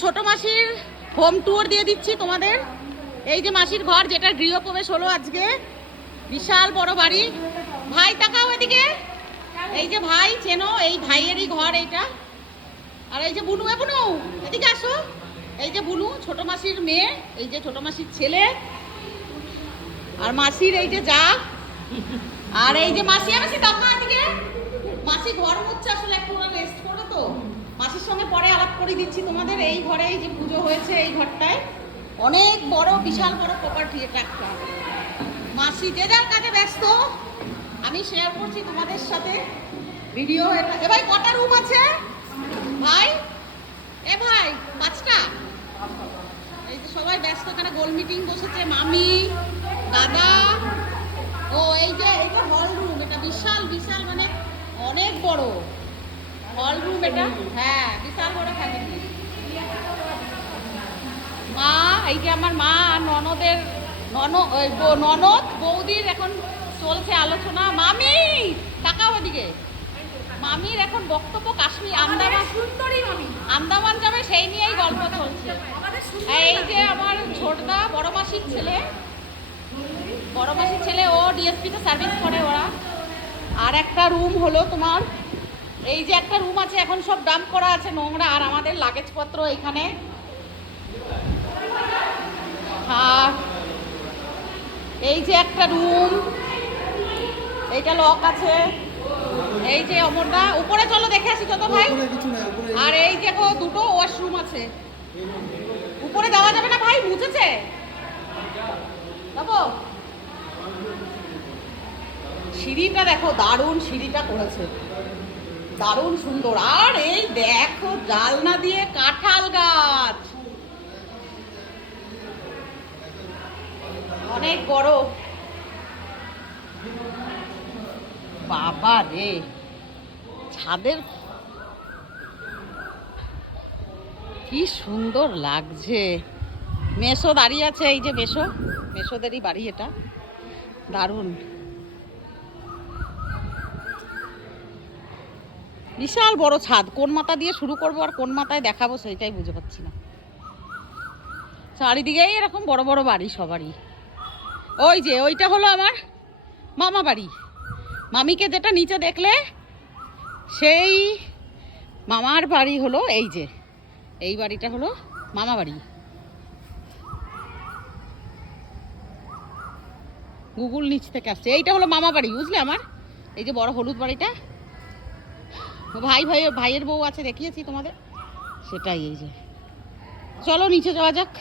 ছোট মাসির home tour দিয়ে দিচ্ছি তোমাদের। এই যে মাসির ঘর, যেটা গৃহপ্রবেশ হলো আজকে। বিশাল বড় বাড়ি। ভাই তাকাও এদিকে। এই যে ভাই চেনো, এই ভাইয়েরই ঘর এইটা। আর এই যে বুনু, বুনু এদিকে আসো। এই যে বুনু, ছোট মাসির মেয়ে। এই যে ছোট মাসির ছেলে। আর মাসির এই যে যা। আর এই যে মাসি, মাসি তাকা এদিকে। মাসি ঘর মুছছে, আসলে একটু রেস্ট করো তো। মাসির সঙ্গে পরে আলাপ করে দিচ্ছি তোমাদের। এই ঘরে এই যে পুজো হয়েছে, এই ঘরটায় অনেক বড়, বিশাল বড় প্রপার্টি এটা একটা। মাসি যে যার কাজে ব্যস্ত, আমি শেয়ার করছি তোমাদের সাথে ভিডিও। এটা এ ভাই কটা রুম আছে ভাই? এ ভাই 5টা। এই যে সবাই ব্যস্ত, এখানে গোল মিটিং বসেছে। মামি, দাদা। ও এই যে এটা হল রুম। এটা বিশাল বিশাল, মানে অনেক বড় হল রুম এটা। হ্যাঁ, বিশাল বড় ফ্যামিলি। মা, এই যে আমার মা আর ননদের ননদ বৌদির এখন চলছে আলোচনা। মামি তাকাও ওদিকে। মামির এখন বক্তব্য কাশ্মীর আন্দামান যাবে, সেই নিয়েই গল্প চলছে। এই যে আমার ছোটদা, বড় মাসির ছেলে, ও ডিএসপিতে সার্ভিস করে ওরা। আর একটা রুম হলো তোমার, এই যে একটা রুম আছে, এখন সব ডাম্প করা আছে নোংরা, আর আমাদের লাগেজপত্র এখানে। আর এই যে একটা রুম, এইটা লক আছে। এই যে অমরদা, উপরে চলো দেখে আসি ছোট ভাই। আর এই যে দুটো ওয়াশরুম আছে। উপরে যাওয়া যাবে না ভাই, মুছেছে যাবো। সিঁড়িটা দেখো, দারুণ সিঁড়িটা করেছে, দারুণ সুন্দর। আর এই দেখো জালনা দিয়ে কাঁঠাল গাছ, অনেক বড়। বাবা রে, ছাদের কি সুন্দর লাগছে। মেসো দাঁড়িয়ে আছে, এই যে মেসোদেরই বাড়ি এটা। দারুণ, বিশাল বড় ছাদ। কোন মাথা দিয়ে শুরু করবো আর কোন মাথায় দেখাবো সেইটাই বুঝতে পারছি না। চারিদিকেই এরকম বড় বড় বাড়ি সবারই। ওই যে ওইটা হলো আমার মামা বাড়ি। মামিকে যেটা নিচে দেখলে, সেই মামার বাড়ি হলো এই যে, এই বাড়িটা হলো মামা বাড়ি। গুগল নিচ থেকে আসছে। এইটা হলো মামা বাড়ি, বুঝলে আমার। এই যে বড় হলুদ বাড়িটা, ভাইয়ের বউ আছে, দেখিয়েছি তোমাদের, সেটাই। এই যে চলো নিচে যাওয়া যাক।